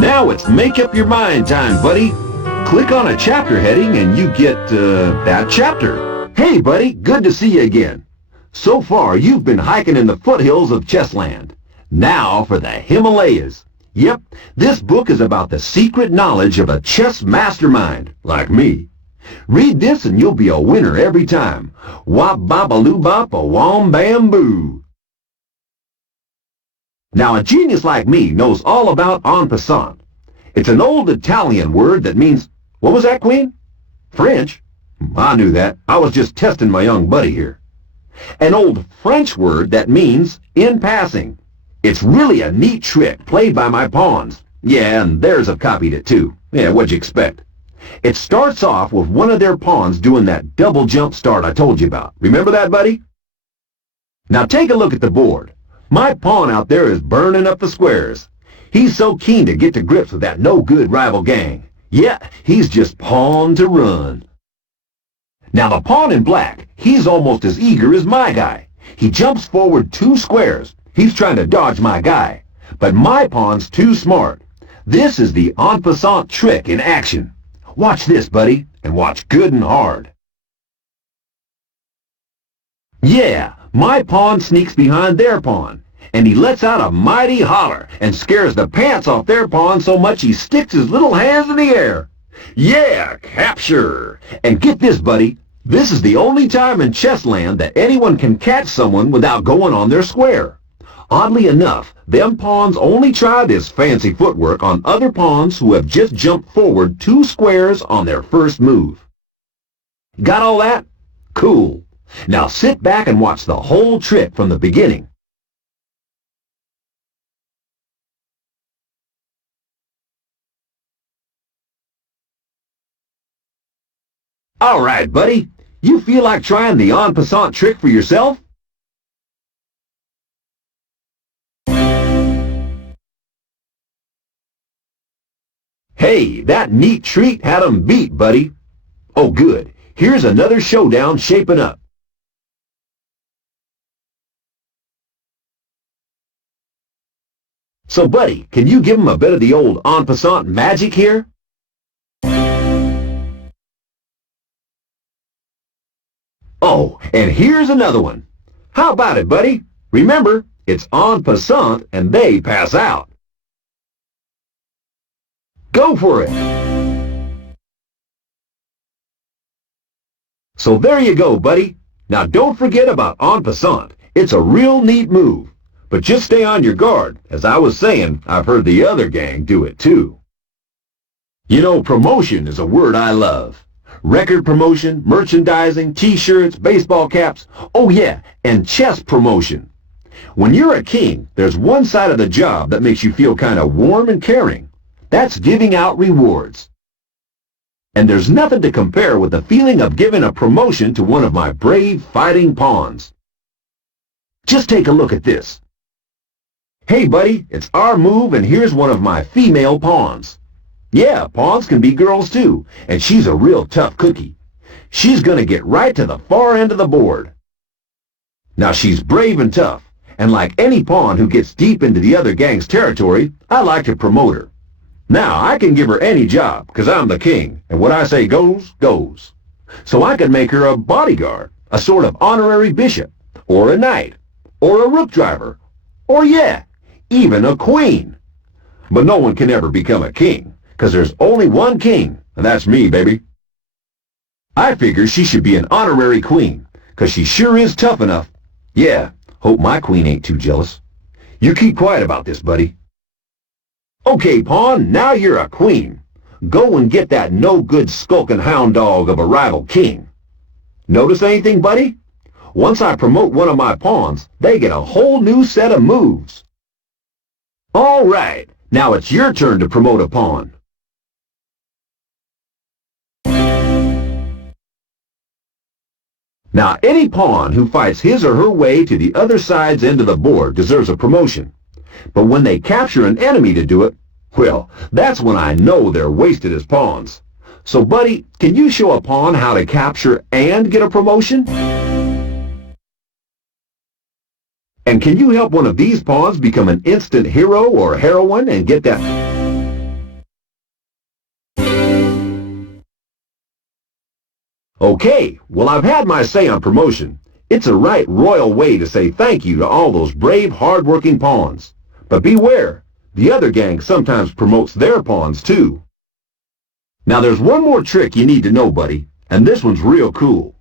Now it's make up your mind time, buddy. Click on a chapter heading and you get, that chapter. Hey, buddy, good to see you again. So far, you've been hiking in the foothills of Chessland. Now for the Himalayas. Yep, this book is about the secret knowledge of a chess mastermind, like me. Read this and you'll be a winner every time. Wop bop a loo bop a wom bam boo. Now a genius like me knows all about en passant. It's an old Italian word that means, what was that, Queen? French? I knew that. I was just testing my young buddy here. An old French word that means in passing. It's really a neat trick played by my pawns. Yeah, and theirs have copied it too. Yeah, what'd you expect? It starts off with one of their pawns doing that double jump start I told you about. Remember that, buddy? Now take a look at the board. My pawn out there is burning up the squares. He's so keen to get to grips with that no-good rival gang. Yeah, he's just pawned to run. Now the pawn in black, he's almost as eager as my guy. He jumps forward 2 squares. He's trying to dodge my guy. But my pawn's too smart. This is the en passant trick in action. Watch this, buddy, and watch good and hard. Yeah, my pawn sneaks behind their pawn, and he lets out a mighty holler and scares the pants off their pawn so much he sticks his little hands in the air. Yeah, capture! And get this, buddy, this is the only time in Chessland that anyone can catch someone without going on their square. Oddly enough, them pawns only try this fancy footwork on other pawns who have just jumped forward 2 squares on their first move. Got all that? Cool. Now sit back and watch the whole trick from the beginning. All right, buddy. You feel like trying the en passant trick for yourself? Hey, that neat treat had 'em beat, buddy. Oh, good. Here's another showdown shaping up. So, buddy, can you give 'em a bit of the old en passant magic here? Oh, and here's another one. How about it, buddy? Remember, it's en passant and they pass out. Go for it. So there you go, buddy. Now don't forget about en passant. It's a real neat move. But just stay on your guard. As I was saying, I've heard the other gang do it too. You know, promotion is a word I love. Record promotion, merchandising, t-shirts, baseball caps. Oh yeah, and chess promotion. When you're a king, there's one side of the job that makes you feel kind of warm and caring. That's giving out rewards. And there's nothing to compare with the feeling of giving a promotion to one of my brave fighting pawns. Just take a look at this. Hey buddy, it's our move and here's one of my female pawns. Yeah, pawns can be girls too, and she's a real tough cookie. She's gonna get right to the far end of the board. Now she's brave and tough, and like any pawn who gets deep into the other gang's territory, I like to promote her. Now I can give her any job, 'cause I'm the king, and what I say goes, goes. So I can make her a bodyguard, a sort of honorary bishop, or a knight, or a rook driver, or yeah, even a queen. But no one can ever become a king, 'cause there's only one king, and that's me, baby. I figure she should be an honorary queen, 'cause she sure is tough enough. Yeah, hope my queen ain't too jealous. You keep quiet about this, buddy. Okay, pawn, now you're a queen. Go and get that no-good skulking hound dog of a rival king. Notice anything, buddy? Once I promote one of my pawns, they get a whole new set of moves. All right, now it's your turn to promote a pawn. Now, any pawn who fights his or her way to the other side's end of the board deserves a promotion. But when they capture an enemy to do it, well, that's when I know they're wasted as pawns. So, buddy, can you show a pawn how to capture and get a promotion? And can you help one of these pawns become an instant hero or heroine and get that... Okay, well, I've had my say on promotion. It's a right royal way to say thank you to all those brave, hard-working pawns. But beware, the other gang sometimes promotes their pawns too. Now there's one more trick you need to know, buddy, and this one's real cool.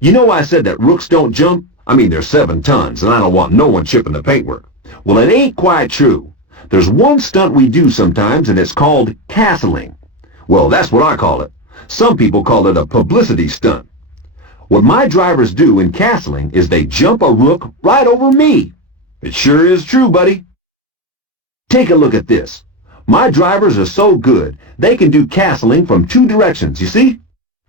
You know I said that rooks don't jump? I mean, they're 7 tons, and I don't want no one chipping the paintwork. Well, it ain't quite true. There's one stunt we do sometimes, and it's called castling. Well, that's what I call it. Some people call it a publicity stunt. What my drivers do in castling is they jump a rook right over me. It sure is true, buddy. Take a look at this. My drivers are so good, they can do castling from 2 directions, you see?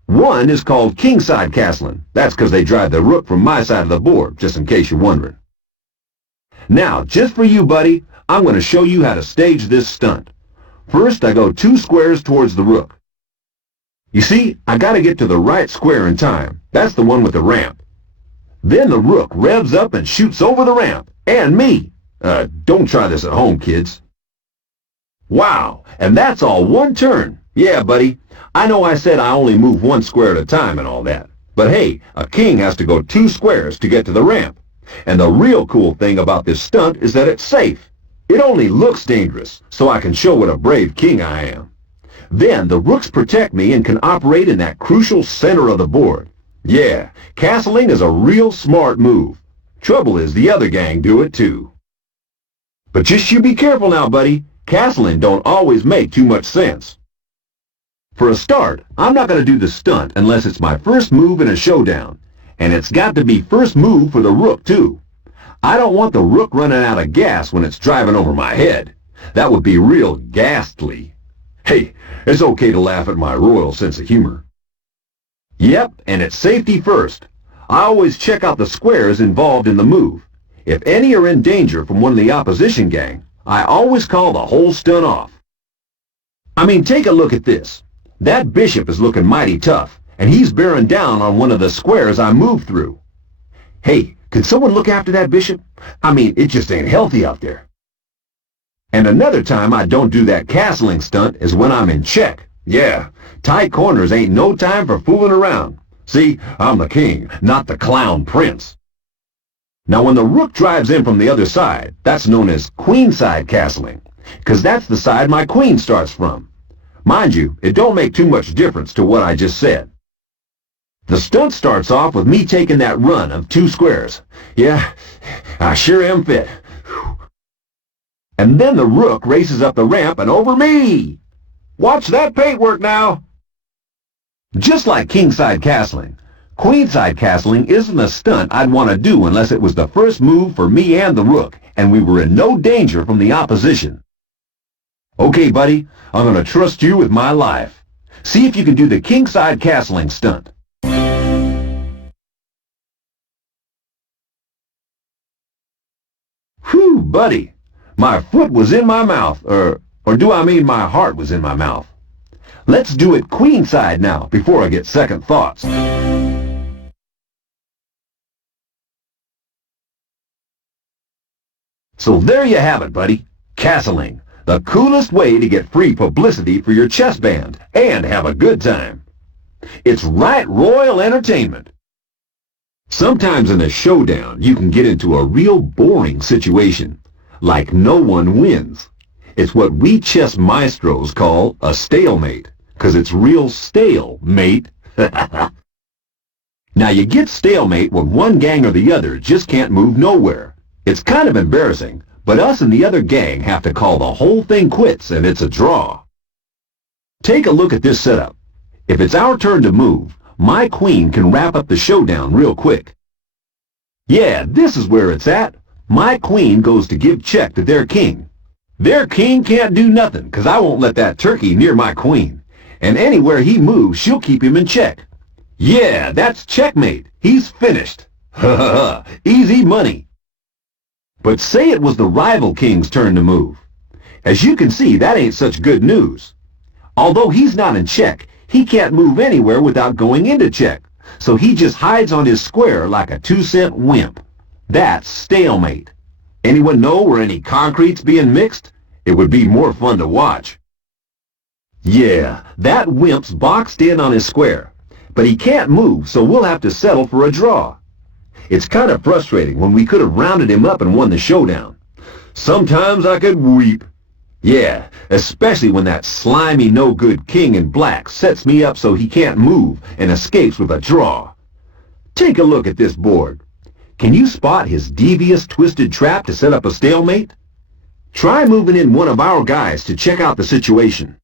One is called Kingside Castling. That's because they drive the rook from my side of the board, just in case you're wondering. Now, just for you, buddy, I'm going to show you how to stage this stunt. First, I go 2 squares towards the rook. You see, I got to get to the right square in time. That's the one with the ramp. Then the rook revs up and shoots over the ramp. And me. Don't try this at home, kids. Wow, and that's all 1 turn. Yeah, buddy, I know I said I only move 1 square at a time and all that. But hey, a king has to go 2 squares to get to the ramp. And the real cool thing about this stunt is that it's safe. It only looks dangerous, so I can show what a brave king I am. Then the rooks protect me and can operate in that crucial center of the board. Yeah, castling is a real smart move. Trouble is the other gang do it too. But just you be careful now, buddy. Castling don't always make too much sense. For a start, I'm not going to do the stunt unless it's my first move in a showdown. And it's got to be first move for the rook too. I don't want the rook running out of gas when it's driving over my head. That would be real ghastly. Hey, it's okay to laugh at my royal sense of humor. Yep, and it's safety first. I always check out the squares involved in the move. If any are in danger from one of the opposition gang, I always call the whole stunt off. I mean, take a look at this. That bishop is looking mighty tough, and he's bearing down on one of the squares I moved through. Hey, can someone look after that bishop? I mean, it just ain't healthy out there. And another time I don't do that castling stunt is when I'm in check. Yeah, tight corners ain't no time for fooling around. See, I'm the king, not the clown prince. Now when the rook drives in from the other side, that's known as Queenside Castling, because that's the side my queen starts from. Mind you, it don't make too much difference to what I just said. The stunt starts off with me taking that run of 2 squares. Yeah, I sure am fit. And then the rook races up the ramp and over me. Watch that paintwork now. Just like Kingside Castling, Queenside Castling isn't a stunt I'd want to do unless it was the first move for me and the rook, and we were in no danger from the opposition. Okay, buddy, I'm going to trust you with my life. See if you can do the Kingside Castling stunt. Whew, buddy. My foot was in my mouth, or do I mean my heart was in my mouth? Let's do it queenside now, before I get second thoughts. So there you have it, buddy. Castling, the coolest way to get free publicity for your chess band and have a good time. It's right royal entertainment. Sometimes in a showdown, you can get into a real boring situation. Like no one wins. It's what we chess maestros call a stalemate, 'cause it's real stale, mate. Now you get stalemate when one gang or the other just can't move nowhere. It's kind of embarrassing, but us and the other gang have to call the whole thing quits and it's a draw. Take a look at this setup. If it's our turn to move, my queen can wrap up the showdown real quick. Yeah, this is where it's at. My queen goes to give check to their king. Their king can't do nothing, 'cause I won't let that turkey near my queen. And anywhere he moves, she'll keep him in check. Yeah, that's checkmate. He's finished. Ha ha ha. Easy money. But say it was the rival king's turn to move. As you can see, that ain't such good news. Although he's not in check, he can't move anywhere without going into check. So he just hides on his square like a 2-cent wimp. That's stalemate. Anyone know where any concrete's being mixed? It would be more fun to watch. Yeah, that wimp's boxed in on his square. But he can't move, so we'll have to settle for a draw. It's kind of frustrating when we could have rounded him up and won the showdown. Sometimes I could weep. Yeah, especially when that slimy no-good king in black sets me up so he can't move and escapes with a draw. Take a look at this board. Can you spot his devious, twisted trap to set up a stalemate? Try moving in one of our guys to check out the situation.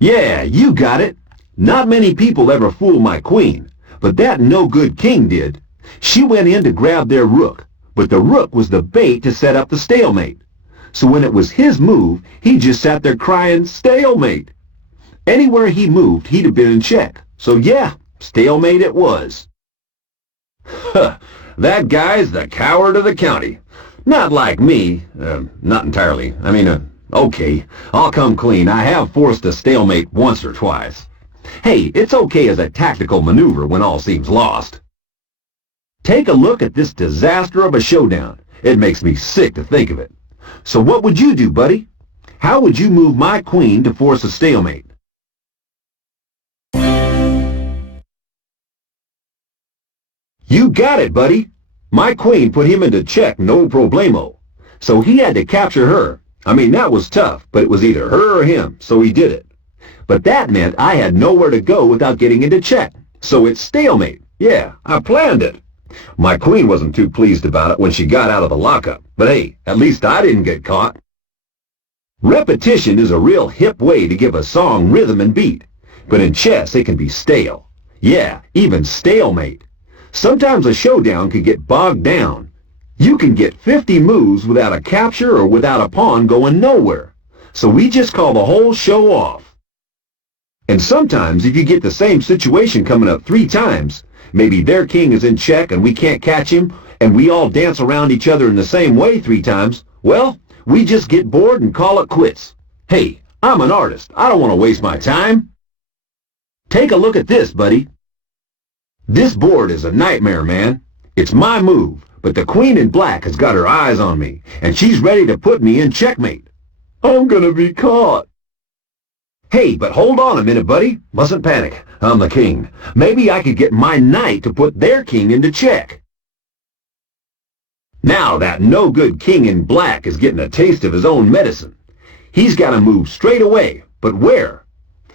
Yeah, you got it. Not many people ever fool my queen, but that no-good king did. She went in to grab their rook, but the rook was the bait to set up the stalemate. So when it was his move, he just sat there crying, "Stalemate!" Anywhere he moved, he'd have been in check. So yeah, stalemate it was. Huh, that guy's the coward of the county. Not like me. Not entirely. Okay, I'll come clean. I have forced a stalemate once or twice. Hey, it's okay as a tactical maneuver when all seems lost. Take a look at this disaster of a showdown. It makes me sick to think of it. So what would you do, buddy? How would you move my queen to force a stalemate? You got it, buddy. My queen put him into check, no problemo. So he had to capture her. That was tough, but it was either her or him, so he did it. But that meant I had nowhere to go without getting into check. So it's stalemate. Yeah, I planned it. My queen wasn't too pleased about it when she got out of the lockup, but hey, at least I didn't get caught. Repetition is a real hip way to give a song rhythm and beat, but in chess it can be stale. Yeah, even stalemate. Sometimes a showdown can get bogged down. You can get 50 moves without a capture or without a pawn going nowhere. So we just call the whole show off. And sometimes if you get the same situation coming up 3 times, maybe their king is in check and we can't catch him, and we all dance around each other in the same way 3 times, well, we just get bored and call it quits. Hey, I'm an artist. I don't want to waste my time. Take a look at this, buddy. This board is a nightmare, man. It's my move, but the queen in black has got her eyes on me, and she's ready to put me in checkmate. I'm gonna be caught. Hey, but hold on a minute, buddy. Mustn't panic. I'm the king. Maybe I could get my knight to put their king into check. Now that no-good king in black is getting a taste of his own medicine. He's got to move straight away, but where?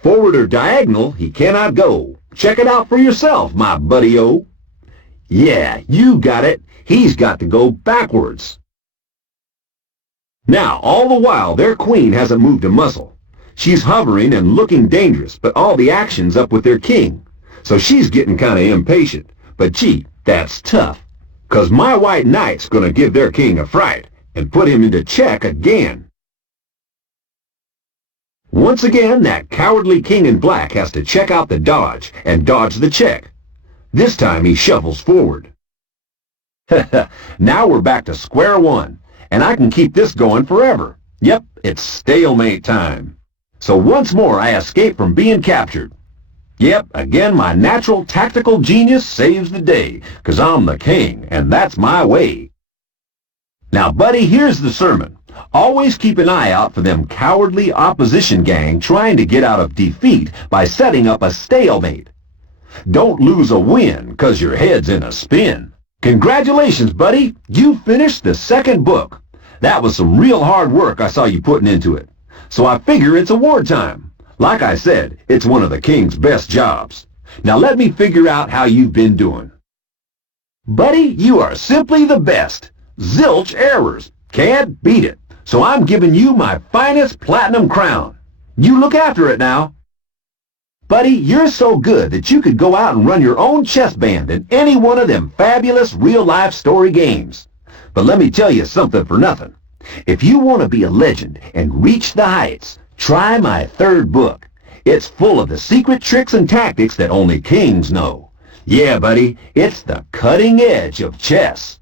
Forward or diagonal, he cannot go. Check it out for yourself, my buddy-o. Yeah, you got it. He's got to go backwards. Now, all the while, their queen hasn't moved a muscle. She's hovering and looking dangerous, but all the action's up with their king. So she's getting kind of impatient. But gee, that's tough. 'Cause my white knight's gonna give their king a fright and put him into check again. Once again, that cowardly king in black has to check out the dodge and dodge the check. This time he shuffles forward. Now we're back to square one, and I can keep this going forever. Yep, it's stalemate time. So once more I escape from being captured. Yep, again my natural tactical genius saves the day, 'cause I'm the king, and that's my way. Now, buddy, here's the sermon. Always keep an eye out for them cowardly opposition gang trying to get out of defeat by setting up a stalemate. Don't lose a win 'cause your head's in a spin. Congratulations, buddy. You finished the 2nd book. That was some real hard work I saw you putting into it. So I figure it's award time. Like I said, it's one of the king's best jobs. Now let me figure out how you've been doing. Buddy, you are simply the best. Zilch errors. Can't beat it. So I'm giving you my finest platinum crown. You look after it now. Buddy, you're so good that you could go out and run your own chess band in any one of them fabulous real-life story games. But let me tell you something for nothing. If you want to be a legend and reach the heights, try my 3rd book. It's full of the secret tricks and tactics that only kings know. Yeah, buddy, it's the cutting edge of chess.